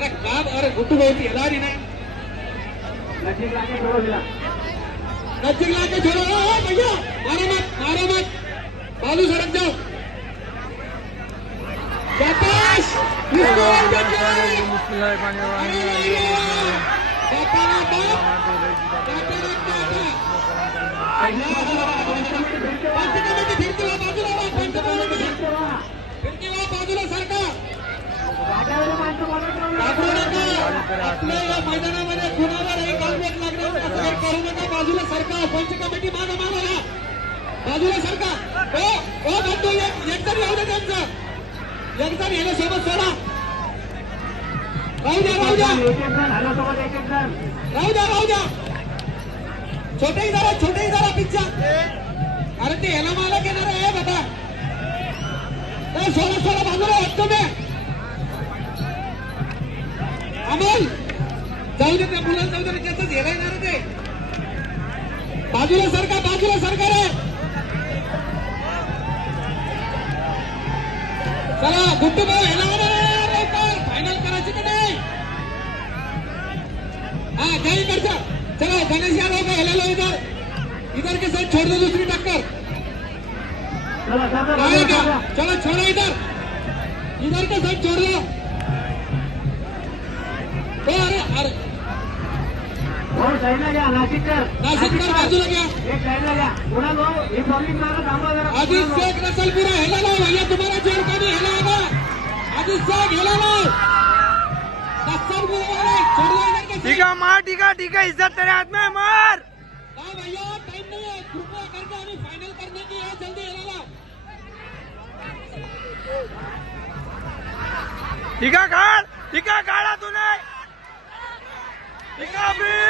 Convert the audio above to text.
अरे काम अरे गुट्टू भाई ఎలా नहीं नजदीक लाके छोड़ो भैया मारो मत बालू सरक जाओ बाजूला सरका आपल्या या मैदानामध्ये कुणालाही कालवेट लागणार असं करू नका बाजूला सरका पंच कमिटी मागा बाजूला सरका हो म्हणतो एकदम येऊ दे त्यांचं एकदम याला सोबत सोडा राहू द्या छोटे जरा पिच्चा अरे ते याला मालक येणार आहे बाबा सोडा बाजूला वाटतो मी अमोल जाऊ दे त्या मुलाला जाऊ दे त्याच हेला येणार ते बाजूला सरका रे चला गुट्टू भाऊ हेला फायनल करायची का नाही हाँ जाइए करता चलो गणेश यादव को हिला लो इधर के साथ छोड़ दो दूसरी टक्कर चलो छोड़ो इधर के साथ छोड़ दो अरे नासिककर बाजूला घ्या अजित शेख नसलपुरा हेला लो भैया तुम्हारा जोर का नहीं हिला होगा अजित शेख हिला लो ठीक है इज्जत तेरे हाथ में मार भैया टाइम नहीं है कृपया करके हमें फाइनल करने की है जल्दी हिला ठीक है काढ़ा तूने ठीक है